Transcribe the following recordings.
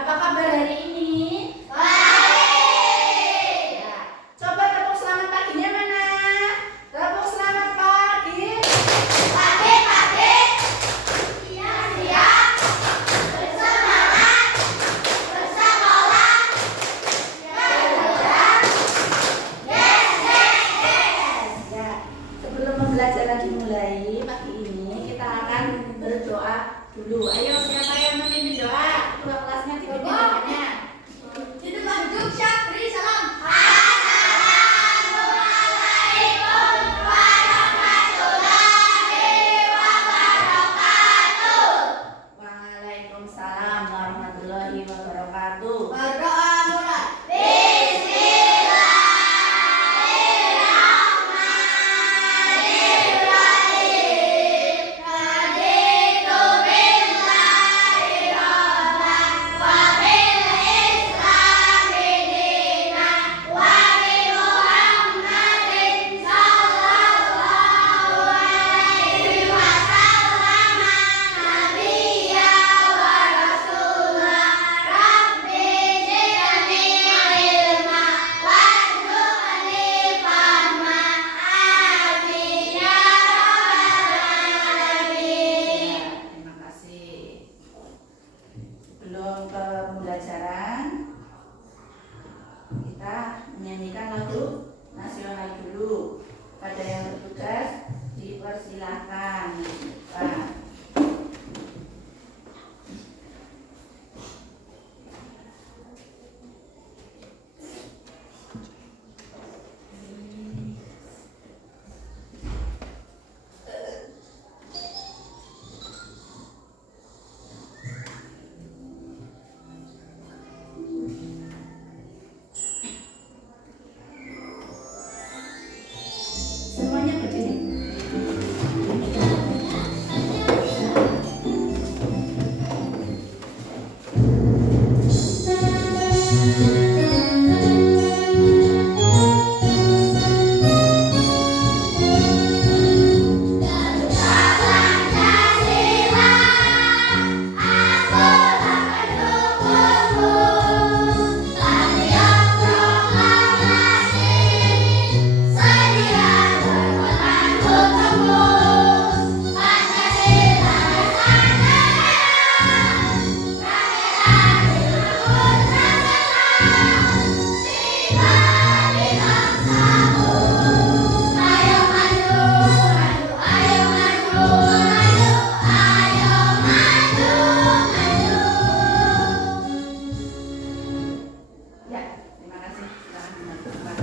Apa kabar hari ini? Baik. Ya. Coba tepuk selamat paginya mana? Tepuk selamat pagi. Pagi. Siang. Bersemangat. Bersekolah. Belajar. Yes. Ya. Sebelum pembelajaran dimulai pagi ini, kita akan berdoa dulu. Ayo, siapa yang memimpin doa? Ketua kelasnya dipimpin doanya. Itu Bandung Syakri salam. Assalamualaikum warahmatullahi wabarakatuh. Waalaikumsalam warahmatullahi wabarakatuh. Berdoa mulai. Bismillahirrahmanirrahim. Raditu billahi rabban wa bil islami dinan wa bi Muhammadin sallallahu alaihi wasallam nabiyya wa rasulah. Rabbi zidni ilma warzuqni fahma. Amin ya rabbal alamin. Terima kasih. Sebelum ke pembelajaran, kita menyanyikan lagu nasional dulu. Pada yang bertugas dipersilahkan. Pak. Semuanya berdiri. Pancasila, aku akan dukungmu. Setiap proklamasi, sedia berkorban untukmu. Pancasila bersandera, di bangsamu. Ayo maju, ayo maju, ayo maju. Ya, terima kasih. Silakan dilanjutkan.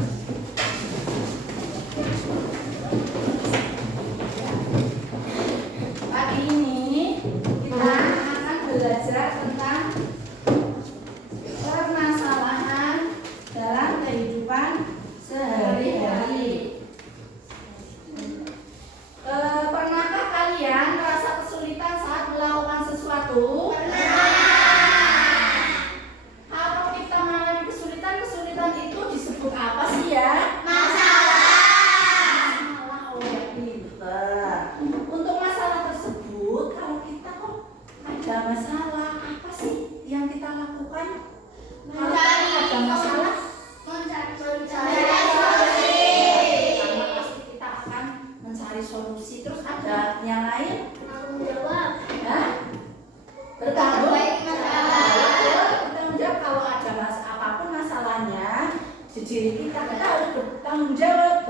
Pagi ini kita akan belajar tentang permasalahan dalam kehidupan sehari-hari. Pernahkah kalian merasa kesulitan saat melakukan sesuatu? Kalau kita mengalami kesulitan itu disebut apa sih ya? Masalah. Oh ya, pinter. Untuk masalah tersebut, kalau kita kok ada masalah, apa sih yang kita lakukan? Kalau ada masalah, pertama pasti kita akan mencari solusi. Terus ada yang lain? Hah? Bertanggung jawab. Kalau ada apapun masalahnya di diri kita harus bertanggung jawab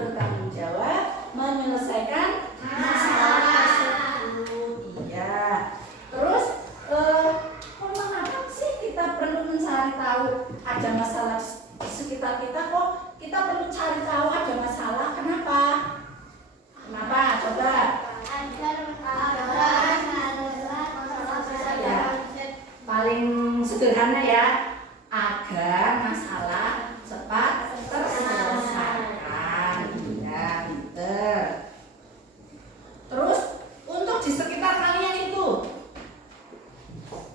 menyelesaikan masalah tersebut. Iya. Terus mengapa sih kita perlu mencari tahu ada masalah di sekitar kita? Kok kita perlu cari tahu ada masalah? Kenapa? Coba. Ya, paling sederhana ya, agar masalah cepat terselesaikan. Ya, pinter. Terus untuk di sekitar kalian itu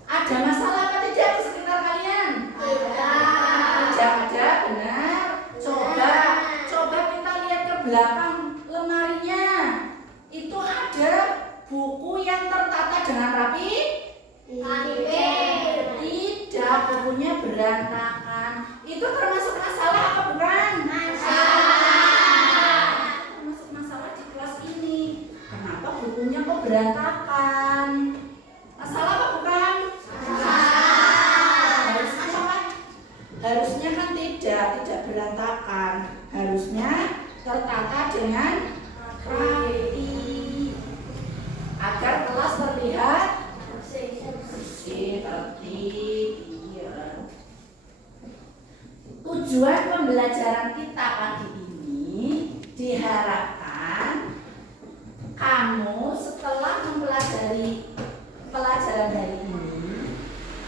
ada masalah apa tidak di sekitar kalian? Ada, benar. Coba kita lihat ke belakang lemarinya. Itu ada buku yang tertata dengan rapi? Tidak, bukunya berantakan. Itu termasuk masalah apa bukan? Termasuk masalah di kelas ini. Kenapa bukunya kok berantakan? Masalah apa bukan? Harusnya kan tidak berantakan. Harusnya tertata dengan rapi agar kelas terlihat bersih, tertib. Iya. Tujuan pembelajaran kita pagi ini diharapkan kamu setelah mempelajari pelajaran hari ini,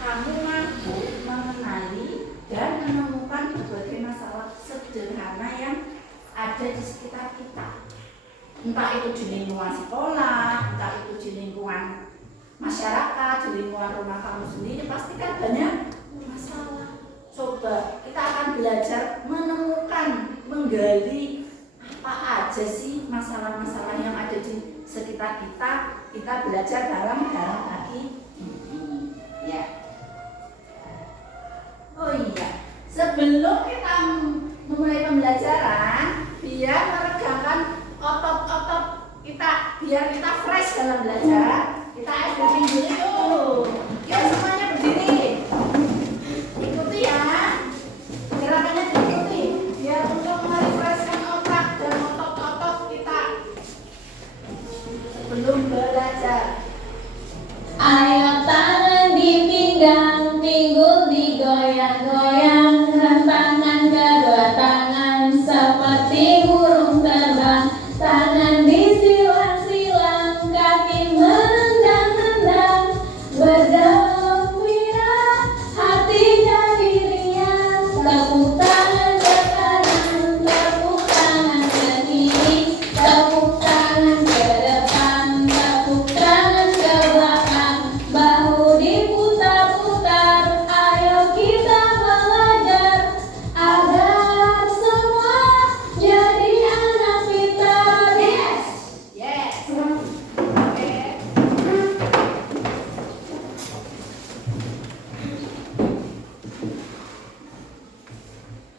kamu mampu mengenali dan menemukan berbagai masalah sederhana yang ada di sekitar kita. Entah itu di lingkungan sekolah, entah itu di lingkungan masyarakat, di lingkungan rumah kamu sendiri, pasti kan banyak masalah. Coba kita akan belajar menemukan, menggali apa aja sih masalah-masalah yang ada di sekitar kita. Kita belajar bareng-bareng lagi ini, ya. Oh iya, sebelum kita memulai pembelajaran, biar meregangkan otot-otot kita, biar kita fresh dalam belajar, kita stretching dulu yuk. Yuk semuanya berdiri. Ikuti ya. Gerakannya diikuti. Biar untuk merefreshkan otak dan otot-otot kita sebelum belajar. Ayo tangan di pinggang, pinggul digoyang-goyang, tangan kedua tangan seperti burung terbang, tangan disilang-silang, kaki menendang-nendang, bergembira, hatinya diriang, tepuk tangan ke kanan, tepuk tangan ke kiri, tepuk tangan ke depan, tepuk tangan ke belakang, bahu diputar-putar, ayo kita belajar agar semua jadi anak pintar. Yes. Oke.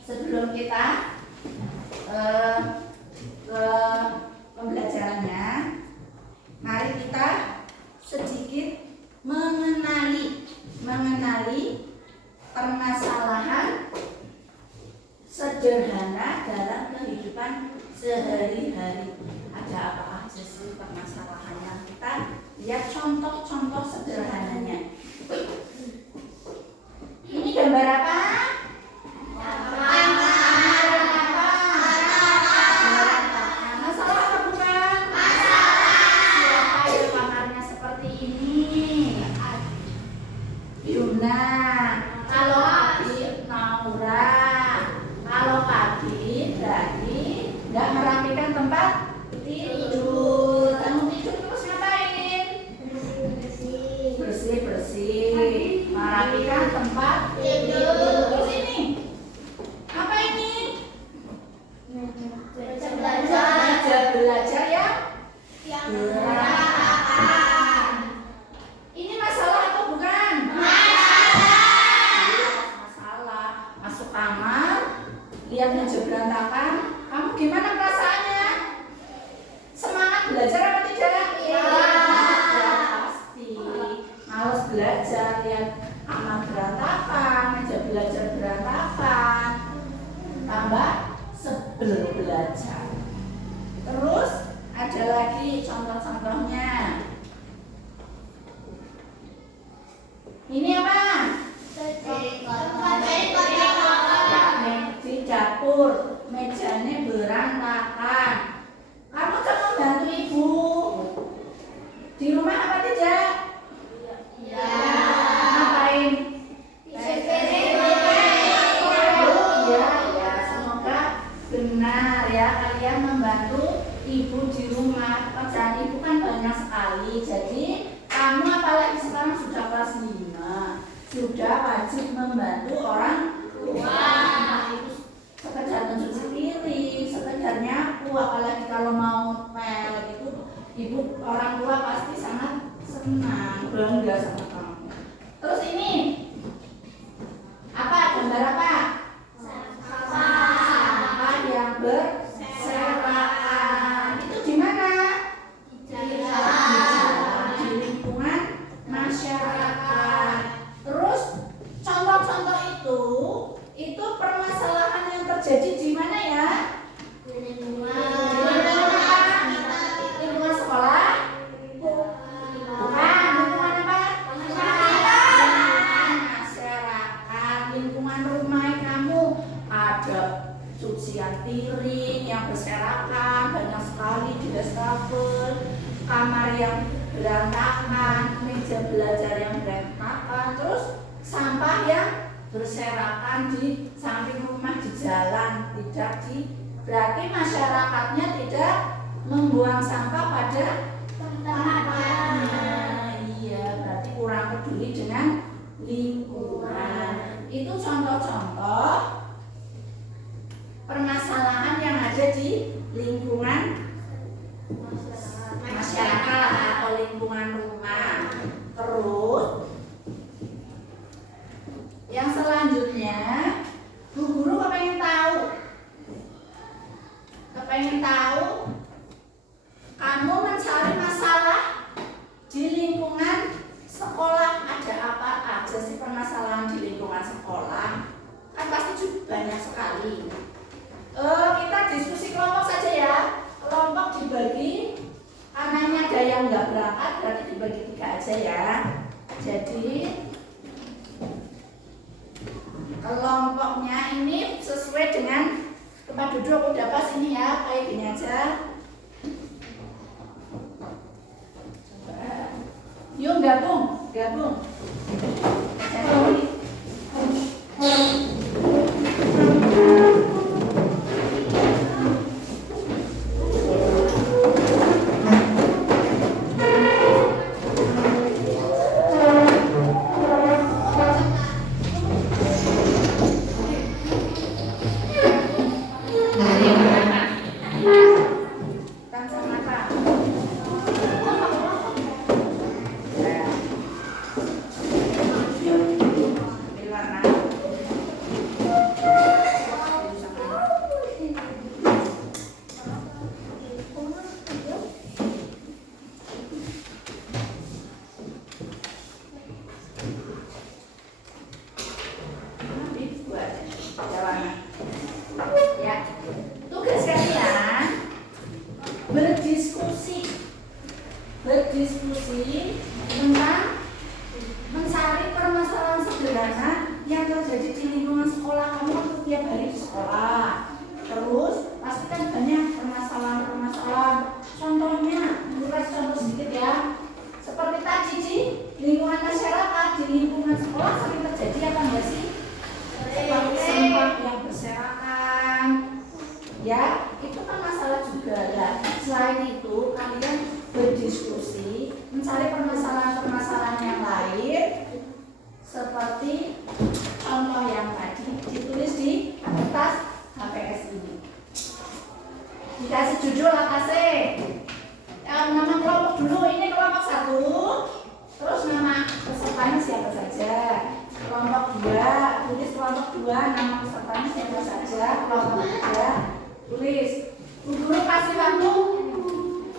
Sebelum kita ke pembelajarannya, mari kita sedikit mengenali permasalahan sederhana dalam kehidupan sehari-hari. Ada apa aja sih permasalahannya? Kita lihat contoh-contoh sederhananya. Ini gambar apa? Masalah apa bukan? Siapa yang kamarnya seperti ini? Yuna. Kalau Abi Naura. Kalau pagi berarti nggak merapikan tempat tidur. Kamu tidur terus ngapain? Bersih. Merapikan tempat tidur. Terus ini apa ini? Meja belajar ya? Berantakan. Ini masalah atau bukan? Masalah. Masuk kamar, lihat meja berantakan, kamu gimana perasaannya? Semangat belajar apa tidak? Ya, pasti. Males belajar, lihat kamar berantakan, meja belajar berantakan, tambah sebel belajar. Terus ada lagi contoh-contohnya. Ini apa? Di dapur, mejanya berantakan. Kamu kan membantu ibu di rumah apa tidak? Ngapain? Iya, semoga benar ya kalian membantu ibu di rumah. Pekerjaan ibu kan banyak sekali. Jadi kamu apalagi sekarang sudah kelas 5, sudah wajib membantu orang tua. Itu sekedar mencuci piring, sekedar nyapu, apalagi kalau mau pel itu ibu orang tua pasti sangat senang, bangga sama kamu. Terus ini contoh-contoh itu permasalahan yang terjadi di mana ya? Di lingkungan sekolah? Bukan, lingkungan apa? Masyarakat, lingkungan rumah kamu ada cucian piring yang berserakan banyak sekali di wastafel, kamar yang berantakan, meja belajar yang berantakan, terus sampah yang berserakan di samping rumah di jalan, berarti masyarakatnya tidak membuang sampah pada tempatnya. Iya, berarti kurang peduli dengan lingkungan. Itu contoh-contoh permasalahan yang ada di lingkungan masyarakat atau lingkungan rumah. Terus yang selanjutnya, Bu Guru kepengen tahu kamu mencari masalah di lingkungan sekolah, ada apa aja sih permasalahan di lingkungan sekolah? Kan pasti juga banyak sekali. Kita diskusi kelompok saja ya. Kelompok dibagi, karena ini ada yang nggak berangkat, berarti dibagi 3 aja ya. Jadi kelompoknya ini sesuai dengan tempat duduk udah pas ini ya, kayak gini aja. Coba. Yuk gabung. Ya, tugas kalian berdiskusi tentang mencari permasalahan sederhana yang terjadi di lingkungan sekolah kamu untuk tiap hari di sekolah. Terus pastikan banyak permasalahan. Contohnya, kasih contoh sedikit ya. Seperti tadi di lingkungan masyarakat, di lingkungan sekolah sering terjadi apa enggak sih? Seperti sampah yang berserakan, ya itu kan masalah juga lah. Selain itu kalian berdiskusi mencari permasalahan yang lain seperti contoh yang tadi ditulis di kertas HPS ini. Dikasih judul kasih nama kelompok dulu, ini kelompok 1, terus nama pesertanya siapa saja. Kelompok 2, tulis kelompok 2, nama pesertanya siapa saja. Kelompok 3, tulis. Guru kasih waktu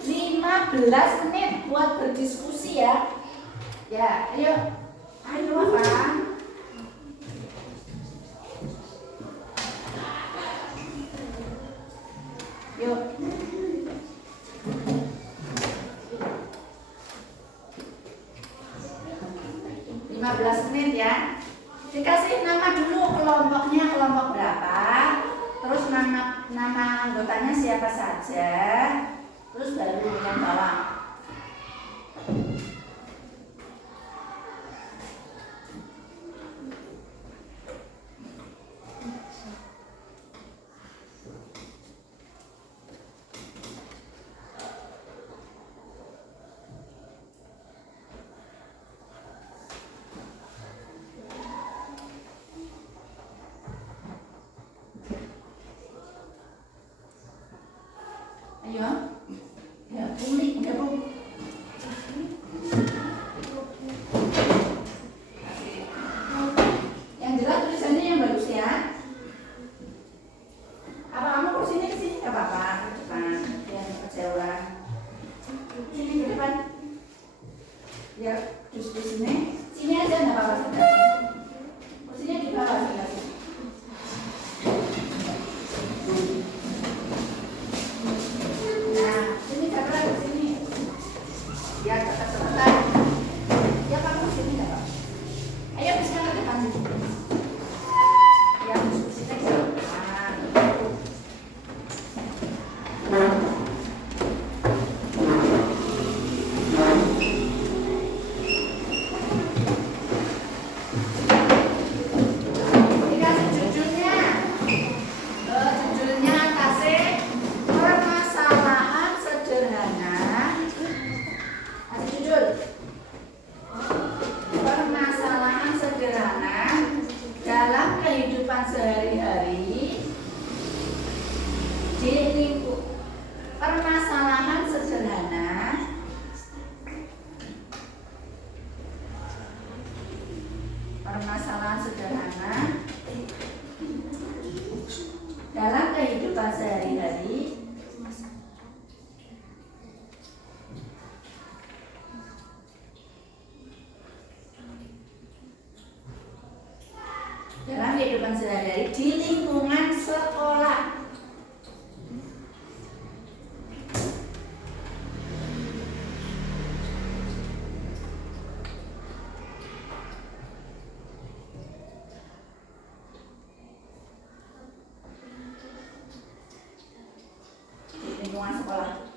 15 menit buat berdiskusi ya. Ya, ayo apa? Yuk. 15 menit ya. Dikasih nama dulu kelompoknya, kelompok berapa, terus nama anggotanya siapa saja, terus baru yang bawah. Ayo, ya udah dalam kehidupan sehari-hari di lingkungan sekolah. Di lingkungan sekolah.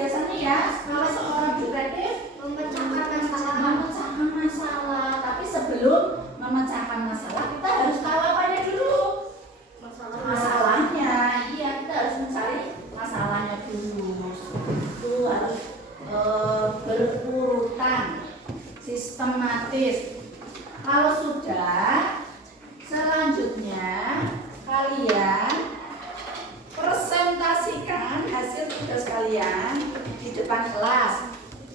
biasanya ya kalau seorang detektif memecahkan masalah. Tapi sebelum memecahkan masalah kita harus tahu apanya dulu. Masalahnya. Iya, kita harus mencari masalahnya dulu. Itu harus berurutan, sistematis. Kalau sudah, selanjutnya kalian presentasikan hasil tugas kalian di depan kelas,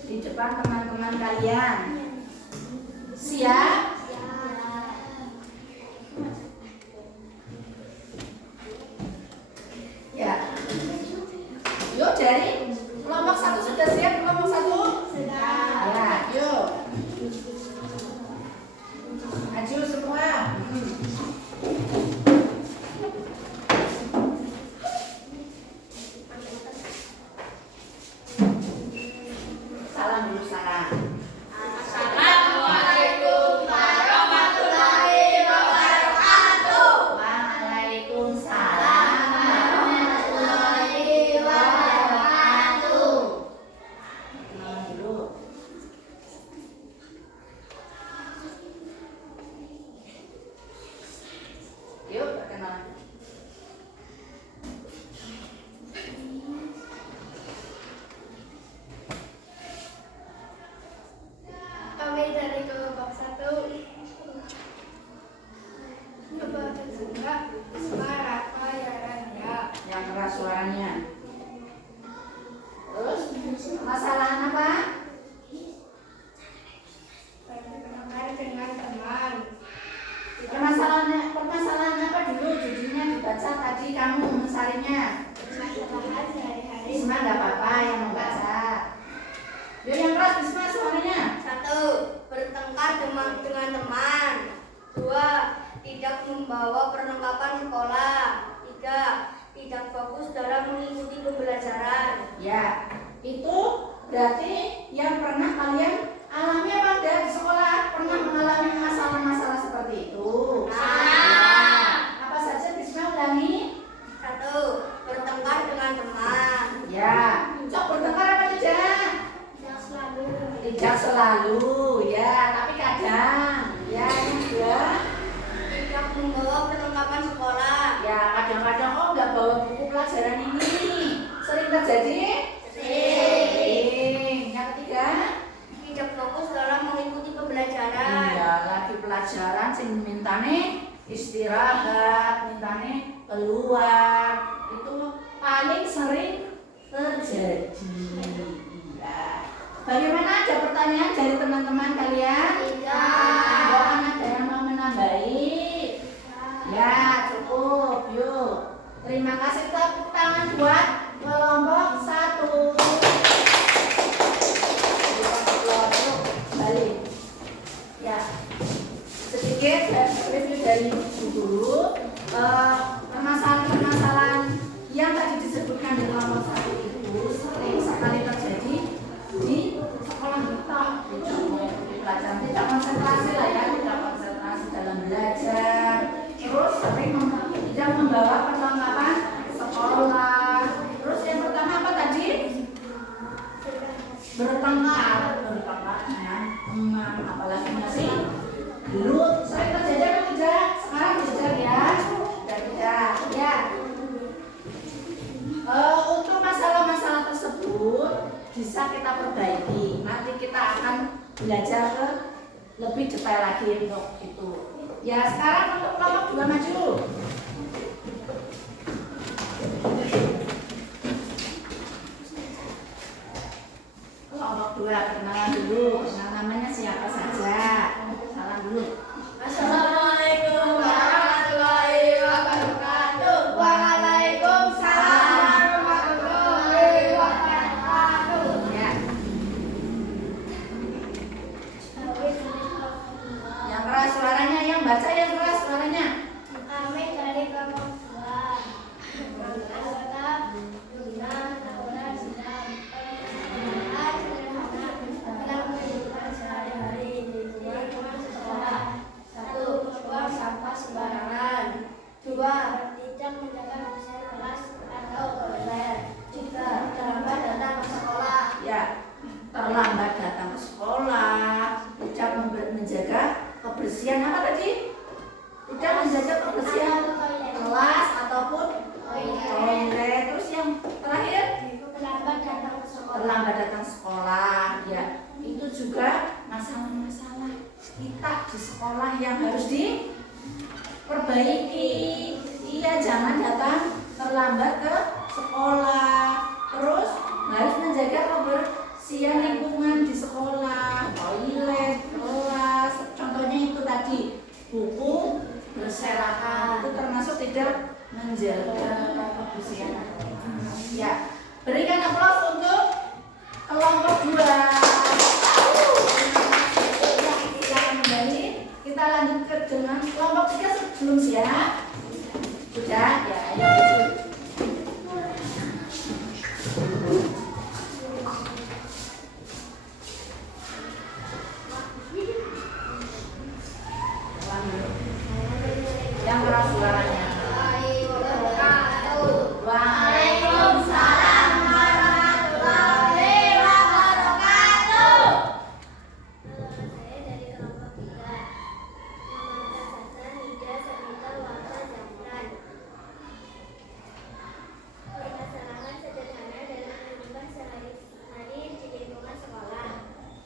di depan teman-teman kalian. Siap? Ya. Yuk dari kelompok 1 sudah siap? Kelompok 1? Sudah. Ya, yuk. Maju semua. Salam dulu, salam. Assalamualaikum warahmatullahi wabarakatuh. Waalaikumsalam Warahmatullahi wabarakatuh. Salam dulu. Yuk, perkenalan. Kami dari kelompok 1 Kabupaten Sunda, Semarang, Yaranda. Yang keras suaranya. Terus, masalahan apa? Bertengkar dengan teman. Permasalahan apa dulu? Judulnya dibaca tadi kamu mencarinya. Masalah sehari-hari. Bisma nggak apa-apa yang membaca. Yuk yang keras Bisma suaranya. 1. Bertengkar dengan teman. 2. Tidak membawa perlengkapan sekolah. 3. Tidak fokus dalam mengikuti pembelajaran. Ya, itu berarti yang pernah kalian alami apa enggak di sekolah? Pernah mengalami masalah-masalah seperti itu? Apa saja Bisma ulangi? 1. Bertengkar dengan teman. Ya, cok bertengkar apa tidak? Tidak selalu. Tidak selalu, ya, tapi kadang. Ya, yang kedua, Tidak membawa perlengkapan sekolah. ya kadang-kadang oh nggak bawa buku pelajaran ini. Sering terjadi? Sering. Yang ketiga? Tidak fokus dalam mengikuti pembelajaran. Iya, lagi pelajaran sing mintane istirahat, mintane keluar. Itu paling sering terjadi. Iya. Bagaimana, ada pertanyaan dari teman-teman kalian? Tidak. Ada yang mau menambahi? Ya, cukup. Yuk. Terima kasih, tepuk tangan buat kelompok 1. Balik. Ya. Sedikit review dari guru. Permasalahan-permasalahan yang tadi disebutkan di kelompok 1 itu sering sekali terjadi di sekolah kita. Tidak mengikuti pelajaran, tidak konsentrasi lah ya, tidak konsentrasi dalam belajar. Terus sering tidak membawa perlengkapan sekolah. Terus yang pertama apa tadi? Bertengkar dengan teman, apalagi masih dulu sering terjadi apa tidak? Sekarang tidak ya, tidak ya. Untuk masalah-masalah tersebut bisa kita perbaiki. Nanti kita akan belajar ke lebih detail lagi untuk itu. Ya, sekarang untuk kelompok 2 maju. Kelompok 2 kenalan dulu. Kenal namanya siapa saja. Salam dulu. Assalamualaikum warahmatullahi wabarakatuh. Waalaikumsalam warahmatullahi wabarakatuh. Ya. Yang keras suaranya, yang baca yang keras suaranya. Kami dari kelompok 2. Anggota Bunda Naura Sidam. Permasalahan sederhana dalam kehidupan sehari-hari di luar sekolah. 1. tadi? Tidak menjaga kebersihan kelas ataupun toilet. Terus yang terakhir terlambat datang sekolah. Ya, itu juga masalah-masalah kita di sekolah yang harus diperbaiki. Iya, jangan datang terlambat ke sekolah. Terus harus menjaga kebersihan lingkungan di sekolah, toilet, kelas. Contohnya itu tadi, buku berserakan, itu termasuk tidak menjaga kebersihan. Ya, berikan aplaus untuk kelompok 2. Ya, silakan kembali. Kita lanjut dengan kelompok 3 sebelum siap. Sudah, ya, ayo. Yang keras suaranya. Waalaikumsalam warahmatullahi wabarakatuh. Saya dari kelompok 3. Nama Sastra Nida Sabita Wasa Jamran. Permasalahan sederhana dalam kehidupan sehari-hari di lingkungan sekolah.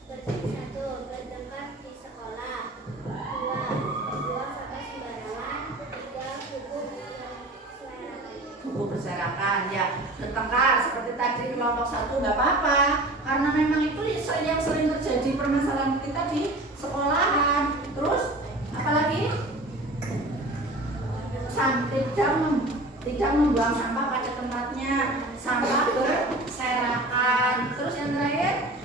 Seperti 1. Bertengkar di sekolah. 2. Buang sampah sembarangan. 3. Buku berserakan, ya, bertengkar seperti tadi kelompok 1 nggak apa-apa, karena memang itu yang sering terjadi permasalahan kita di sekolahan. Terus apalagi tidak membuang sampah pada tempatnya, sampah berserakan. Terus yang terakhir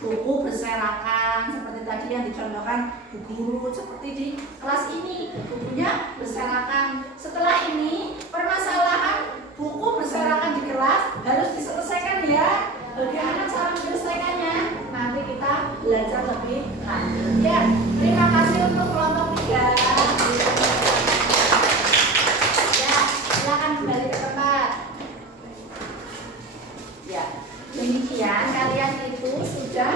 buku berserakan seperti tadi yang dicontohkan Bu Guru, seperti di kelas ini bukunya berserakan. Setelah ini permasalahan buku berserakan di kelas harus diselesaikan ya. Bagaimana cara menyelesaikannya? Nanti kita belajar lebih lanjut ya. Terima kasih untuk kelompok 3. Ya, silakan kembali ke tempat. Ya, demikian kalian itu sudah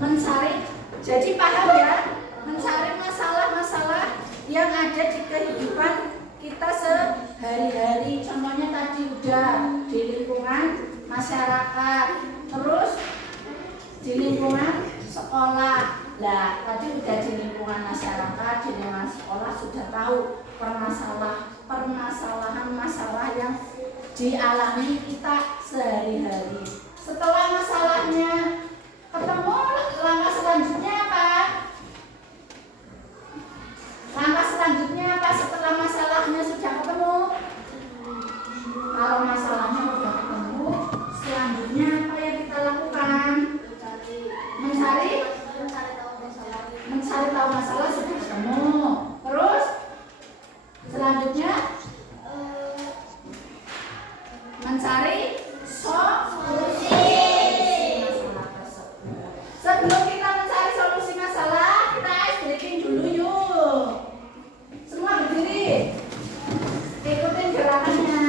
mencari, jadi paham ya, mencari masalah-masalah yang ada di kehidupan kita sehari-hari. Contohnya tadi udah di lingkungan masyarakat, terus di lingkungan sekolah. Nah, tadi udah di lingkungan masyarakat, di lingkungan sekolah sudah tahu permasalahan masalah yang dialami kita sehari-hari. Setelah masalahnya ketemu, langkah selanjutnya apa? Langkah selanjutnya apa setelah masalahnya sudah ketemu? Kalau masalahnya sudah ketemu, selanjutnya apa yang kita lakukan? Mencari tahu masalah sudah ketemu. Terus selanjutnya mencari solusi masalah tersebut. Sebelum kita mencari solusi masalah, kita ice breaking dulu yuk. Semua berdiri. Ikutin gerakannya.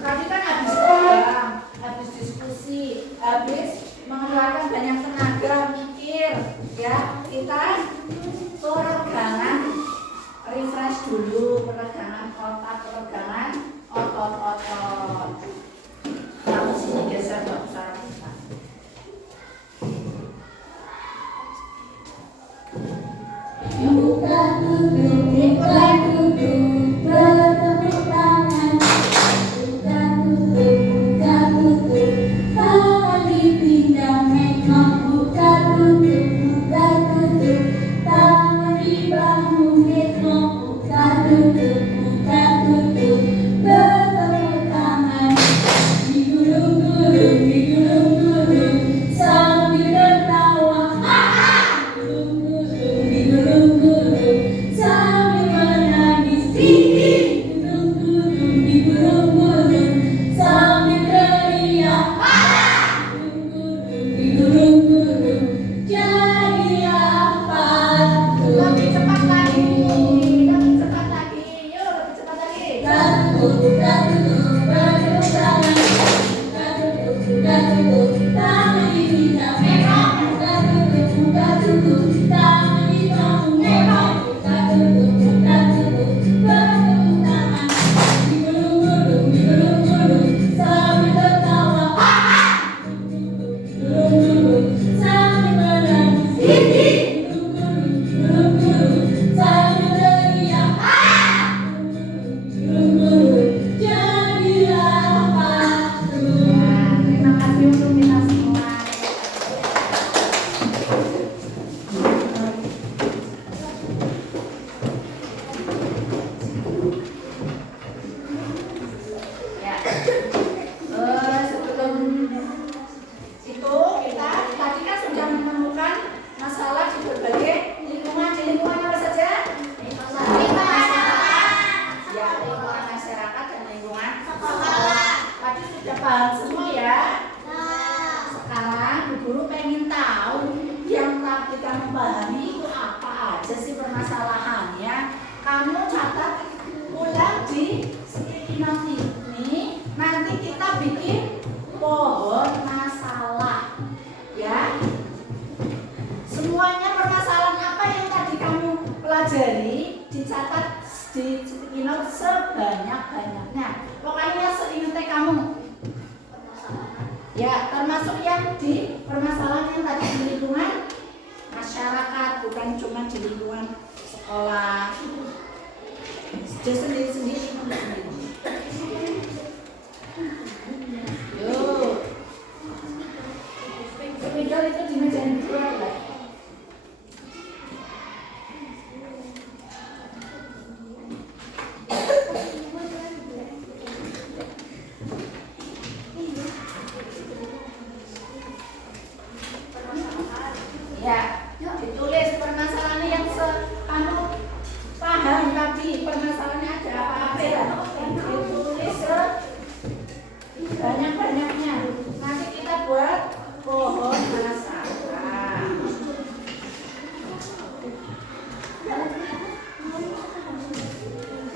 Tadi kan habis terbang, habis diskusi, habis mengeluarkan banyak tenaga mikir, ya. Kita peregangan, refresh dulu, peregangan otak, peregangan otot-otot. Kamu sini geser nggak usah rebutan. Buka tutup, buka tutup, bertepuk tangan. Buka tutup, buka tutup, tangan dipindah menok. Buka tutup, buka tutup, tangan di bahu menok. Buka tutup, bertepuk tangan. Digulung-gulung, digulung-gulung, sambil tertawa. Digulung-gulung, sambil menangis. Digulung-gulung, digulung-gulung, sambil teriak. Digulung-gulung, jadi apa? Lebih cepat lagi, lebih cepat lagi, yuk lebih cepat lagi. Buka tutup, bertepuk tangan. Buka tutup, tangan dipindah menok. Buka tutup, tangan di bahu menok. Ya, termasuk yang di permasalahan yang tadi di lingkungan masyarakat, bukan cuma di lingkungan sekolah. Sendiri-sendiri. Yuk. Spidol itu di meja yang kedua lah. Ya, ditulis permasalahan yang kamu paham tadi, permasalahannya ada apa ya? Ditulis banyak-banyaknya. Nanti kita buat pohon masalah.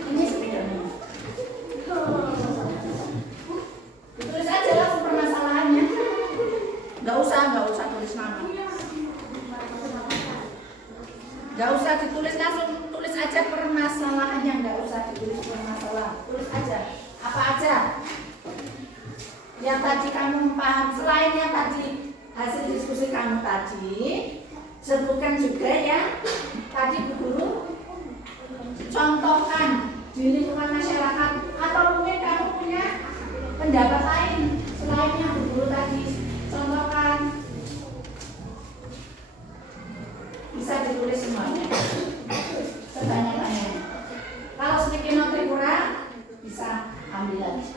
Ini sebenarnya. Ditulis aja langsung permasalahannya. Nggak usah tulis nama. Nggak usah ditulis langsung, tulis aja permasalahannya, nggak usah ditulis permasalahan, tulis aja apa aja yang tadi kamu paham. Selain yang tadi hasil diskusi kamu tadi, sebutkan juga yang tadi Bu Guru contohkan di lingkungan masyarakat, atau mungkin kamu punya pendapat lain selain yang Bu Guru tadi contohkan. Bisa ditulis semuanya sebanyak-banyaknya. Kalau sedikit notnya kurang, bisa ambil lagi.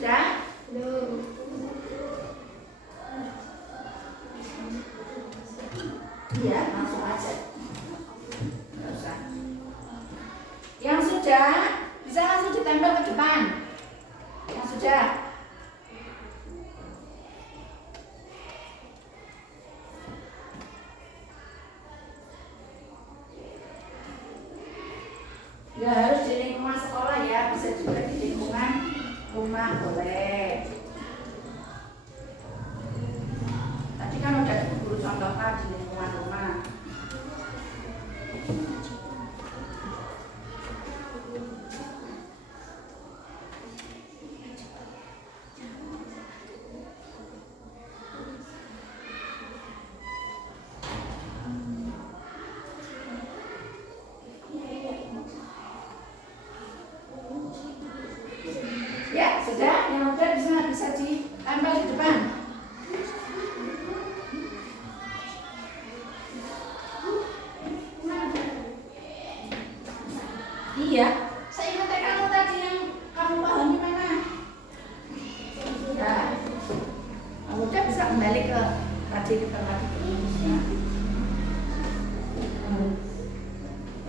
Sudah? Iya, langsung aja. Nggak usah. Yang sudah bisa langsung ditempel ke depan. Yang sudah. Ya harus di lingkungan sekolah ya, bisa juga di lingkungan rumah boleh. Tadi kan udah guru contohkan di lingkungan rumah. Ya, sudah. Yang udah bisa ditempel di depan. Iya, saya ingat kamu tadi yang kamu pahami mana? Nah, kamu udah bisa kembali ke tadi ke tempat itu.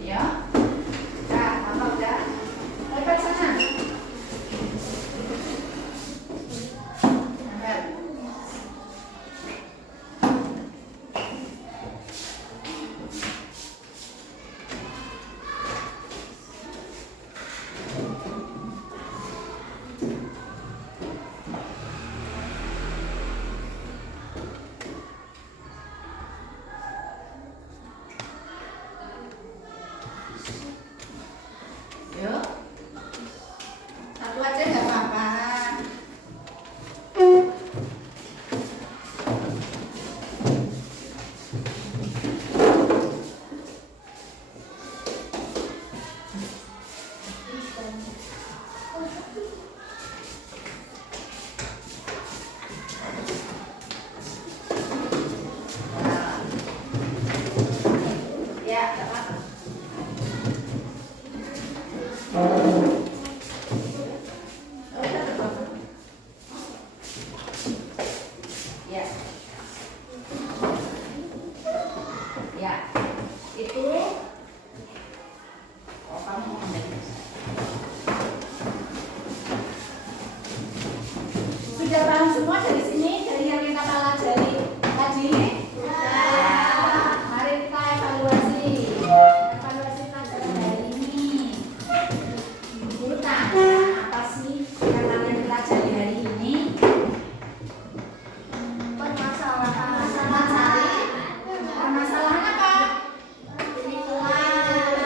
Ya, nah, apa udah? Lepas sana. Ya, nggak apa-apa. Ya. Ya. Itu kamu mau ambil. Sudah paham semua dari sini, dari yang kita pelajari tadi? Mari kita evaluasi. Evaluasi pelajaran hari ini. Guru tanya apa sih yang kalian pelajari hari ini? Permasalahan apa?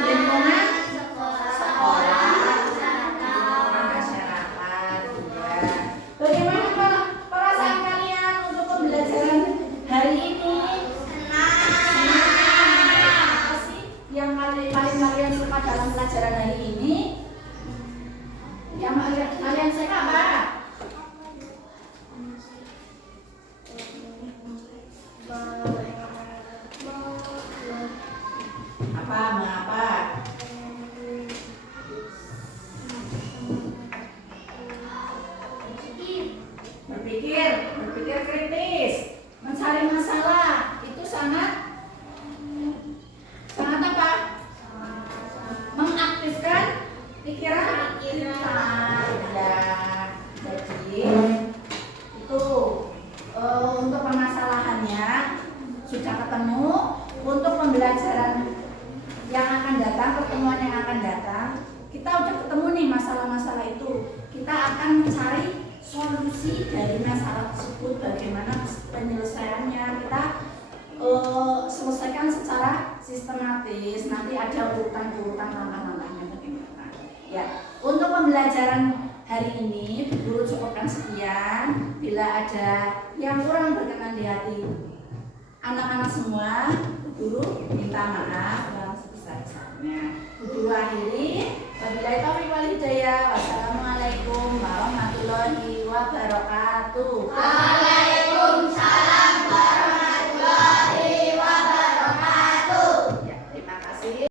Lingkungan sekolah, masyarakat, ya. Bagaimana perasaan kalian untuk pembelajaran hari ini? Apa sih yang paling kalian suka dalam pelajaran hari ini? Yang kalian suka apa? Mengapa? Berpikir kritis, mencari masalah, itu sangat apa? Mengaktifkan pikiran kita. Ya, jadi itu untuk permasalahannya sudah ketemu. Untuk pembelajaran yang akan datang, pertemuan yang akan datang, kita udah ketemu nih masalah-masalah itu. Kita akan mencari solusi dari masalah tersebut, bagaimana penyelesaiannya. Kita selesaikan secara sistematis. Nanti ada urutan-urutan langkah-langkahnya bagaimana. Ya, untuk pembelajaran hari ini guru cukupkan sekian. Bila ada yang kurang berkenan di hati anak-anak semua, guru minta maaf yang sebesar-besarnya. Guru akhiri, wabillahi taufiq wal hidayah. Wassalamualaikum warahmatullahi wabarakatuh.